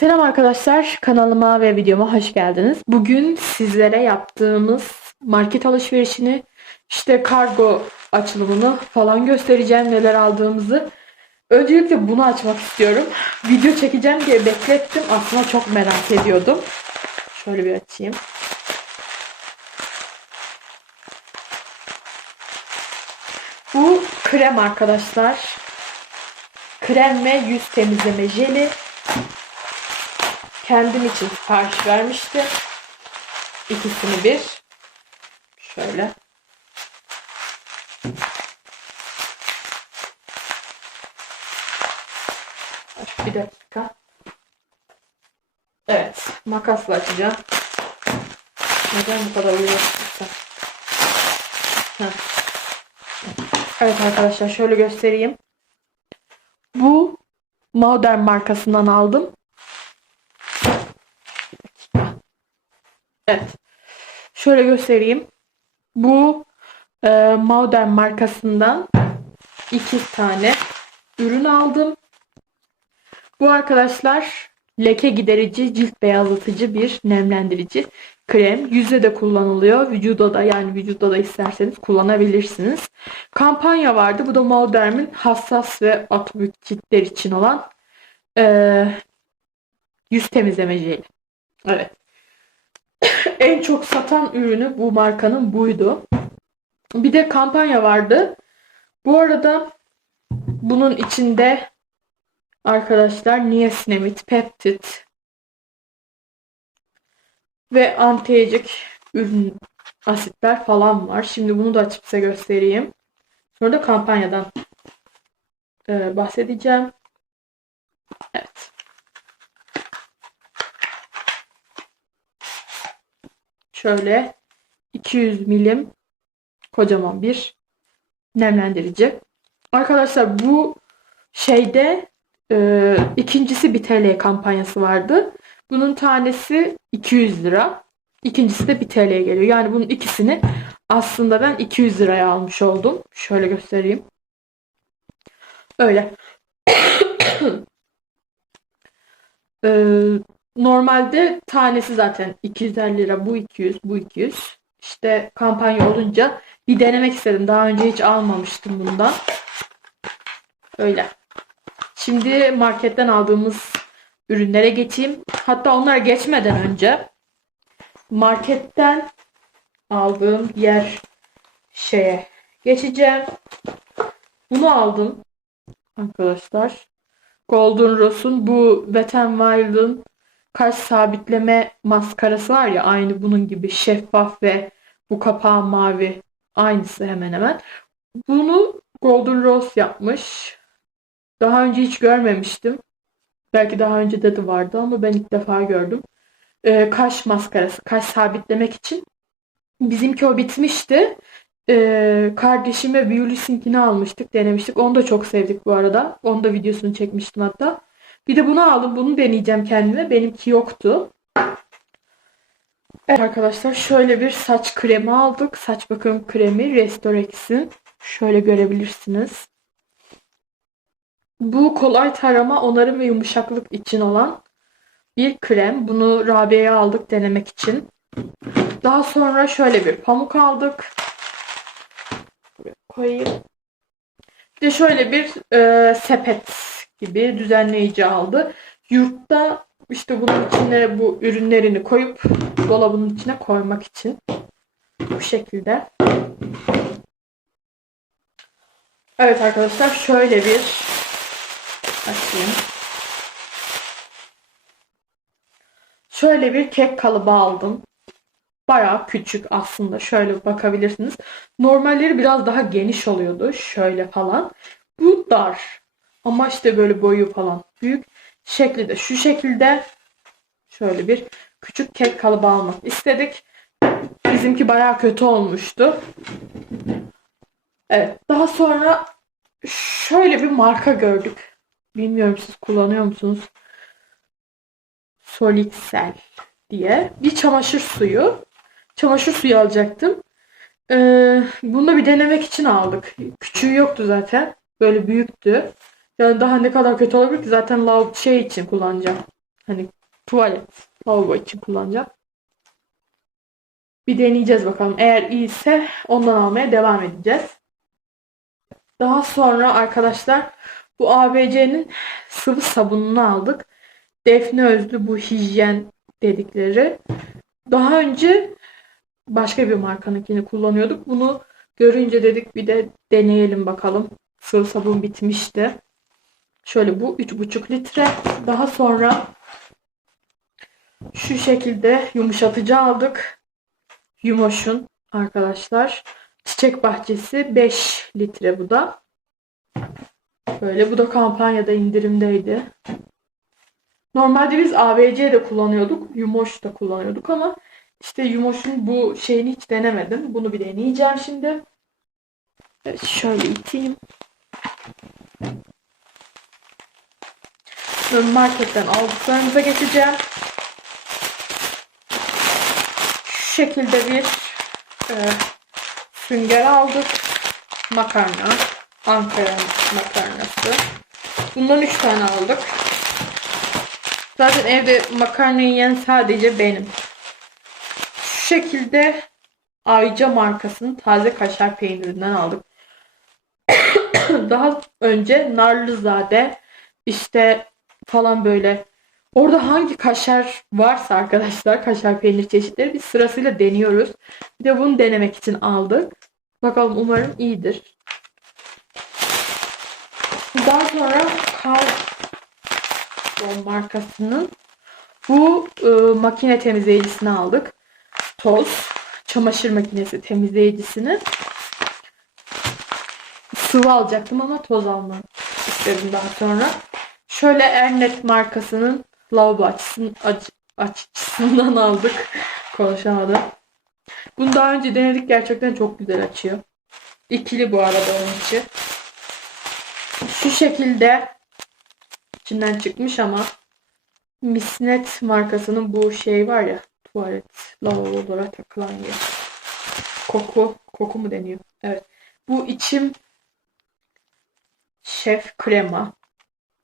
Selam arkadaşlar, kanalıma ve videoma hoş geldiniz. Bugün sizlere yaptığımız market alışverişini, işte kargo açılımını falan göstereceğim, neler aldığımızı. Öncelikle bunu açmak istiyorum. Video çekeceğim diye beklettim. Aslında çok merak ediyordum. Şöyle bir açayım. Bu krem arkadaşlar. Krem ve yüz temizleme jeli kendim için sipariş vermiştim. İkisini bir. Şöyle. Bir dakika. Evet. Makasla açacağım. Neden bu kadar. Heh. Evet arkadaşlar şöyle göstereyim. Bu Modern markasından aldım. Evet. Şöyle göstereyim. Bu e, Modern markasından iki tane ürün aldım. Bu arkadaşlar leke giderici, cilt beyazlatıcı bir nemlendirici krem. Yüzde de kullanılıyor. Vücuda da yani vücuda da isterseniz kullanabilirsiniz. Kampanya vardı. Bu da Modern'in hassas ve atobik ciltler için olan e, yüz temizleme jeli. Evet en çok satan ürünü bu markanın buydu. Bir de kampanya vardı. Bu arada bunun içinde arkadaşlar niacinamid, peptit ve anti ürün asitler falan var. Şimdi bunu da açıp size göstereyim. Sonra da kampanyadan e, bahsedeceğim. Evet. Şöyle 200 milim kocaman bir nemlendirici. Arkadaşlar bu şeyde e, ikincisi 1 TL kampanyası vardı. Bunun tanesi 200 lira. İkincisi de 1 TL'ye geliyor. Yani bunun ikisini aslında ben 200 liraya almış oldum. Şöyle göstereyim. Öyle. ee, Normalde tanesi zaten 250 lira. Bu 200, bu 200. İşte kampanya olunca bir denemek istedim. Daha önce hiç almamıştım bundan. Öyle. Şimdi marketten aldığımız ürünlere geçeyim. Hatta onlara geçmeden önce marketten aldığım diğer şeye geçeceğim. Bunu aldım arkadaşlar. Golden Rose'un bu Wet n Wild'ın kaş sabitleme maskarası var ya aynı bunun gibi şeffaf ve bu kapağı mavi aynısı hemen hemen. Bunu Golden Rose yapmış. Daha önce hiç görmemiştim. Belki daha önce de de vardı ama ben ilk defa gördüm. Ee, kaş maskarası, kaş sabitlemek için. Bizimki o bitmişti. Ee, kardeşime Beulis'inkini almıştık, denemiştik. Onu da çok sevdik bu arada. Onu da videosunu çekmiştim hatta. Bir de bunu aldım. Bunu deneyeceğim kendime. Benimki yoktu. Evet arkadaşlar şöyle bir saç kremi aldık. Saç bakım kremi Restorex'in. Şöyle görebilirsiniz. Bu kolay tarama, onarım ve yumuşaklık için olan bir krem. Bunu Rabia'ya aldık denemek için. Daha sonra şöyle bir pamuk aldık. Koyayım. Bir de şöyle bir e, sepet gibi düzenleyici aldı. Yurtta işte bunun içine bu ürünlerini koyup dolabının içine koymak için bu şekilde. Evet arkadaşlar şöyle bir açayım. Şöyle bir kek kalıbı aldım. Baya küçük aslında. Şöyle bakabilirsiniz. Normalleri biraz daha geniş oluyordu. Şöyle falan. Bu dar. Ama işte böyle boyu falan büyük. Şekli de şu şekilde şöyle bir küçük kek kalıbı almak istedik. Bizimki baya kötü olmuştu. Evet. Daha sonra şöyle bir marka gördük. Bilmiyorum siz kullanıyor musunuz? Solixel diye bir çamaşır suyu. Çamaşır suyu alacaktım. Ee, bunu da bir denemek için aldık. Küçüğü yoktu zaten. Böyle büyüktü. Yani daha ne kadar kötü olabilir ki zaten lav şey için kullanacağım. Hani tuvalet, lavabo için kullanacağım. Bir deneyeceğiz bakalım. Eğer iyiyse ondan almaya devam edeceğiz. Daha sonra arkadaşlar bu ABC'nin sıvı sabununu aldık. Defne Özlü bu hijyen dedikleri. Daha önce başka bir markanınkini kullanıyorduk. Bunu görünce dedik bir de deneyelim bakalım. Sıvı sabun bitmişti. Şöyle bu 3,5 litre. Daha sonra şu şekilde yumuşatıcı aldık. Yumoş'un arkadaşlar. Çiçek bahçesi 5 litre bu da. Böyle bu da kampanyada indirimdeydi. Normalde biz ABC de kullanıyorduk. Yumoş da kullanıyorduk ama işte Yumoş'un bu şeyini hiç denemedim. Bunu bir deneyeceğim şimdi. Evet, şöyle iteyim. Sonra marketten aldıklarımıza geçeceğim. Şu şekilde bir e, sünger aldık. Makarna. Ankara makarnası. Bundan 3 tane aldık. Zaten evde makarna yiyen sadece benim. Şu şekilde Ayca markasının taze kaşar peynirinden aldık. Daha önce Narlızade işte falan böyle orada hangi kaşar varsa arkadaşlar kaşar peynir çeşitleri biz sırasıyla deniyoruz. Bir de bunu denemek için aldık. Bakalım umarım iyidir. Daha sonra Carlton markasının bu e, makine temizleyicisini aldık. Toz çamaşır makinesi temizleyicisini. Sıvı alacaktım ama toz almak istedim daha sonra. Şöyle Ernet markasının lavabo açısının, aç, açıcısından aldık. Konuşamadım. Bunu daha önce denedik. Gerçekten çok güzel açıyor. İkili bu arada onun içi. Şu şekilde içinden çıkmış ama Misnet markasının bu şey var ya tuvalet lavabolara takılan yer. Koku. Koku mu deniyor? Evet. Bu içim şef krema.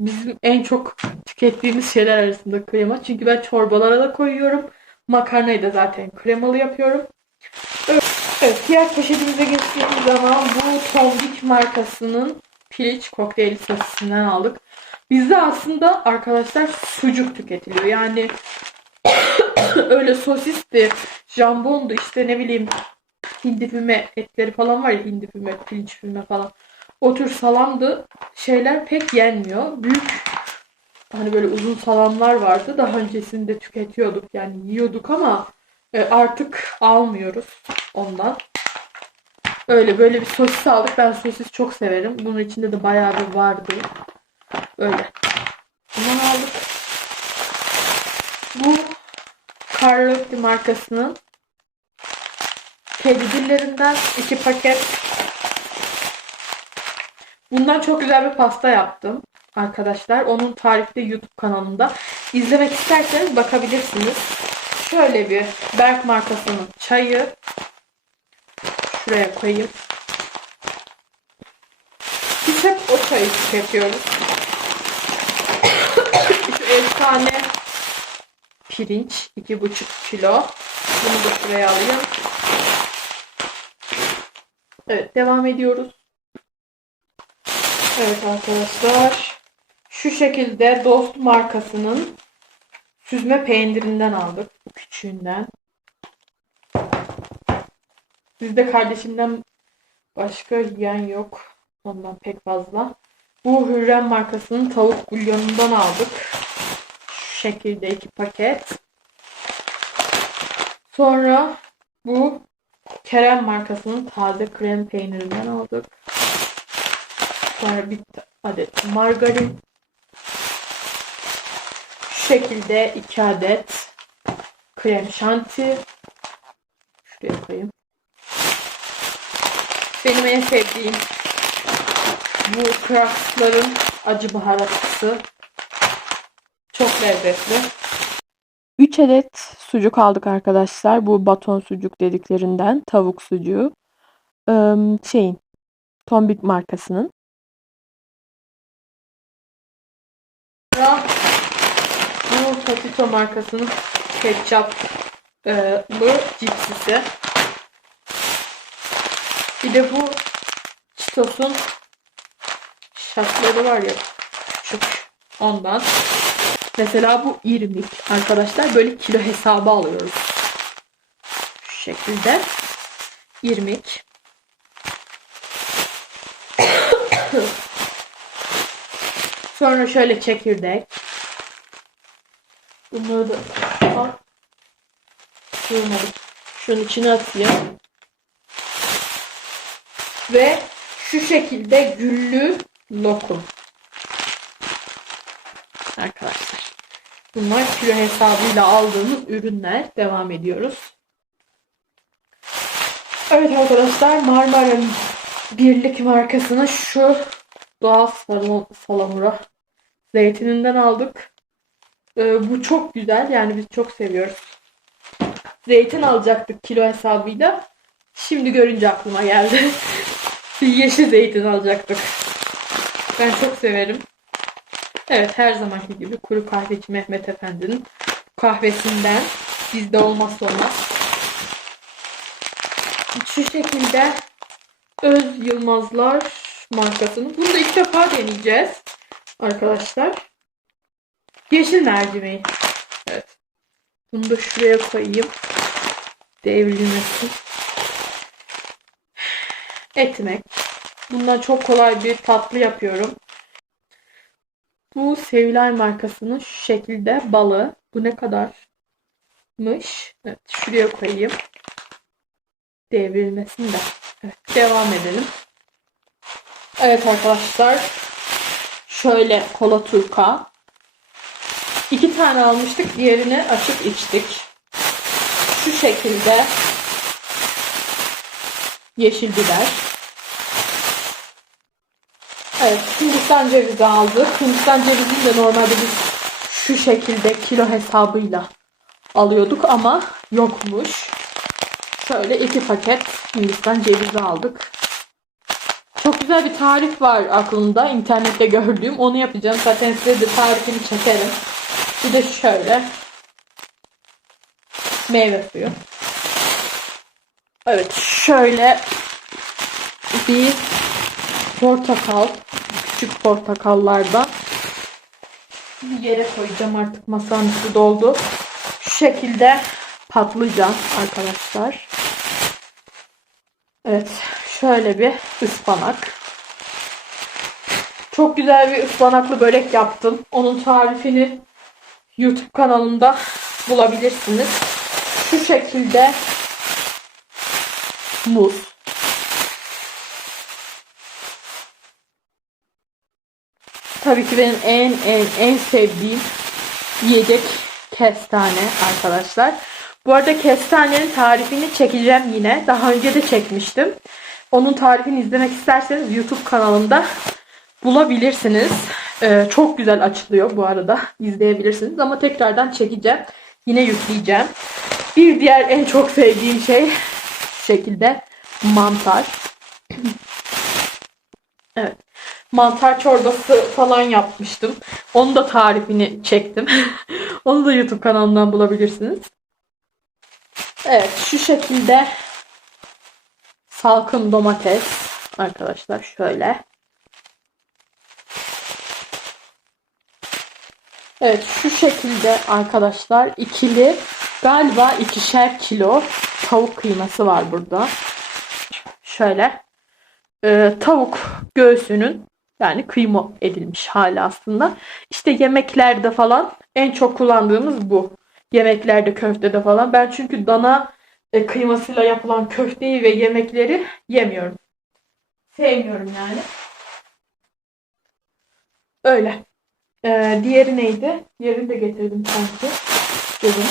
Bizim en çok tükettiğimiz şeyler arasında krema. Çünkü ben çorbalara da koyuyorum. Makarnayı da zaten kremalı yapıyorum. Evet, evet diğer poşetimize geçtiğimiz zaman bu Tombik markasının piliç kokteyl sosisinden aldık. Bizde aslında arkadaşlar sucuk tüketiliyor. Yani öyle sosisti, jambondu işte ne bileyim hindi füme etleri falan var ya hindi füme, pirinç füme falan. O tür salamdı şeyler pek yenmiyor. Büyük hani böyle uzun salamlar vardı. Daha öncesinde tüketiyorduk yani yiyorduk ama e, artık almıyoruz ondan. Öyle böyle bir sosis aldık. Ben sosis çok severim. Bunun içinde de bayağı bir vardı. Öyle. Bundan aldık. Bu Carlotti markasının kedi dillerinden iki paket. Bundan çok güzel bir pasta yaptım arkadaşlar. Onun tarifi de YouTube kanalında. İzlemek isterseniz bakabilirsiniz. Şöyle bir Berk markasının çayı. Şuraya koyayım. Biz hep o çayı tüketiyoruz. Şu efsane pirinç 2,5 kilo. Bunu da şuraya alayım. Evet devam ediyoruz. Evet arkadaşlar. Şu şekilde Dost markasının süzme peynirinden aldık. Küçüğünden. Bizde kardeşimden başka yiyen yok. Ondan pek fazla. Bu Hürrem markasının tavuk bulyonundan aldık. Şu şekilde iki paket. Sonra bu Kerem markasının taze krem peynirinden aldık. Sonra bir adet margarin. Şu şekilde iki adet krem şanti. Şuraya koyayım. Benim en sevdiğim bu Craft'ların acı baharatlısı. Çok lezzetli. 3 adet sucuk aldık arkadaşlar. Bu baton sucuk dediklerinden. Tavuk sucuğu. Şeyin. Tombik markasının. Sonra bu Totito markasının ketçaplı cipsisi. Bir de bu Cheetos'un şatları var ya küçük ondan. Mesela bu irmik arkadaşlar böyle kilo hesabı alıyoruz. Şu şekilde irmik. Sonra şöyle çekirdek. Bunları da al. Sığmadı. Şunun içine atayım. Ve şu şekilde güllü lokum. Arkadaşlar. Bunlar kilo hesabıyla aldığımız ürünler. Devam ediyoruz. Evet arkadaşlar Marmara'nın Birlik markasının şu doğal salam- salamura zeytininden aldık. Ee, bu çok güzel. Yani biz çok seviyoruz. Zeytin alacaktık kilo hesabıyla. Şimdi görünce aklıma geldi. Yeşil zeytin alacaktık. Ben çok severim. Evet her zamanki gibi kuru kahveci Mehmet Efendi'nin kahvesinden bizde olmazsa olmaz. Şu şekilde Öz Yılmazlar markasının. Bunu da ilk defa deneyeceğiz arkadaşlar. Yeşil mercimeği. Evet. Bunu da şuraya koyayım. Devrilmesin. Etmek. Bundan çok kolay bir tatlı yapıyorum. Bu Sevilay markasının şu şekilde balı. Bu ne kadarmış? Evet, şuraya koyayım. Devrilmesin de. Evet, devam edelim. Evet arkadaşlar. Şöyle kola turka. İki tane almıştık. Diğerini açıp içtik. Şu şekilde yeşil biber. Evet, Hindistan cevizi aldık. Hindistan cevizini de normalde biz şu şekilde kilo hesabıyla alıyorduk ama yokmuş. Şöyle iki paket Hindistan cevizi aldık. Çok güzel bir tarif var aklımda. internette gördüğüm. Onu yapacağım. Zaten size de tarifini çekerim. Bir de şöyle meyve suyu. Evet şöyle bir portakal küçük portakallardan bir yere koyacağım artık masanın üstü doldu. Şu şekilde patlıcan arkadaşlar. Evet şöyle bir ıspanak. Çok güzel bir ıspanaklı börek yaptım. Onun tarifini YouTube kanalımda bulabilirsiniz. Şu şekilde muz. Tabii ki benim en en en sevdiğim yiyecek kestane arkadaşlar. Bu arada kestanenin tarifini çekeceğim yine. Daha önce de çekmiştim. Onun tarifini izlemek isterseniz YouTube kanalımda bulabilirsiniz. Ee, çok güzel açılıyor bu arada. izleyebilirsiniz ama tekrardan çekeceğim. Yine yükleyeceğim. Bir diğer en çok sevdiğim şey şekilde mantar. evet. Mantar çorbası falan yapmıştım. Onun da tarifini çektim. Onu da YouTube kanalından bulabilirsiniz. Evet şu şekilde salkım domates arkadaşlar şöyle. Evet şu şekilde arkadaşlar ikili galiba ikişer kilo tavuk kıyması var burada. Şöyle e, tavuk göğsünün yani kıyma edilmiş hali aslında. İşte yemeklerde falan en çok kullandığımız bu. Yemeklerde, köftede falan. Ben çünkü dana e, kıymasıyla yapılan köfteyi ve yemekleri yemiyorum. Sevmiyorum yani. Öyle. Ee, diğeri neydi? Diğerini de getirdim sanki. Dedim.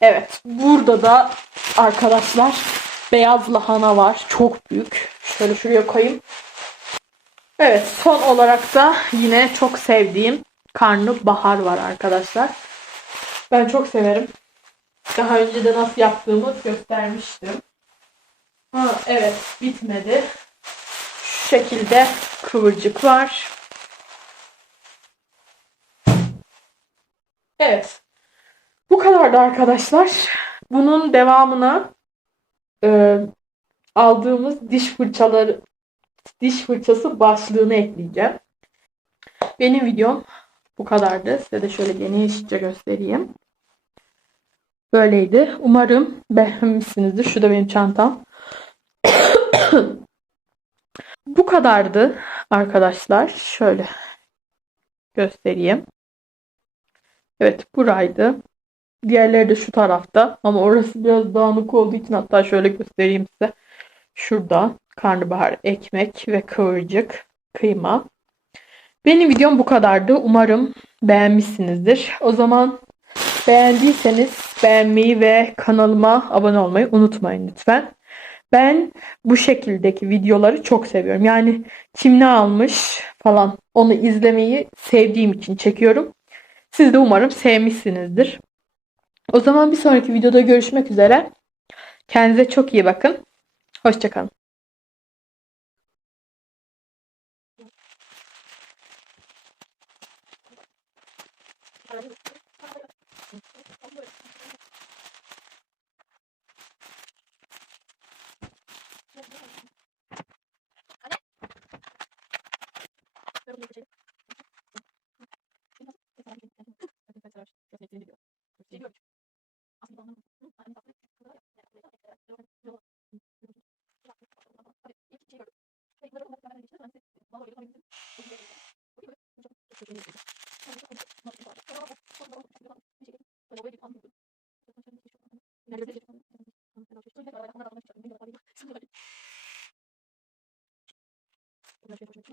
Evet. Burada da arkadaşlar beyaz lahana var. Çok büyük. Şöyle şuraya koyayım. Evet. Son olarak da yine çok sevdiğim karnabahar var arkadaşlar. Ben çok severim. Daha önce de nasıl yaptığımı göstermiştim. Ha, evet bitmedi. Şu şekilde kıvırcık var. Evet. Bu kadardı arkadaşlar. Bunun devamına e, aldığımız diş fırçaları diş fırçası başlığını ekleyeceğim. Benim videom bu kadardı. Size de şöyle genişçe göstereyim. Böyleydi. Umarım beğenmişsinizdir. Şu da benim çantam. bu kadardı arkadaşlar. Şöyle göstereyim. Evet buraydı. Diğerleri de şu tarafta. Ama orası biraz dağınık olduğu için hatta şöyle göstereyim size. Şurada karnabahar, ekmek ve kıvırcık, kıyma. Benim videom bu kadardı. Umarım beğenmişsinizdir. O zaman beğendiyseniz beğenmeyi ve kanalıma abone olmayı unutmayın lütfen. Ben bu şekildeki videoları çok seviyorum. Yani kim ne almış falan onu izlemeyi sevdiğim için çekiyorum. Siz de umarım sevmişsinizdir. O zaman bir sonraki videoda görüşmek üzere. Kendinize çok iyi bakın. Hoşçakalın. Abantu benshi.